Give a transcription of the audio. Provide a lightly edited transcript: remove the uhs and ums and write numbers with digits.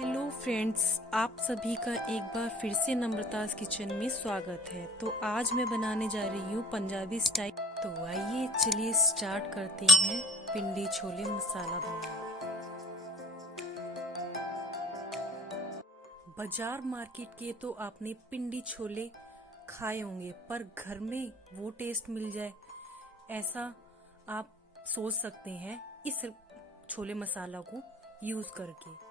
Hello friends, आप सभी का एक बार फिर से नम्रतास किचन में स्वागत है। तो आज मैं बनाने जा रही हूँ पंजाबी स्टाइल। तो आइए चलिए स्टार्ट करते हैं पिंडी छोले मसाला बनाना। बाजार मार्केट के तो आपने पिंडी छोले खाए होंगे, पर घर में वो टेस्ट मिल जाए ऐसा आप सोच सकते हैं इस छोले मसाला को यूज करके।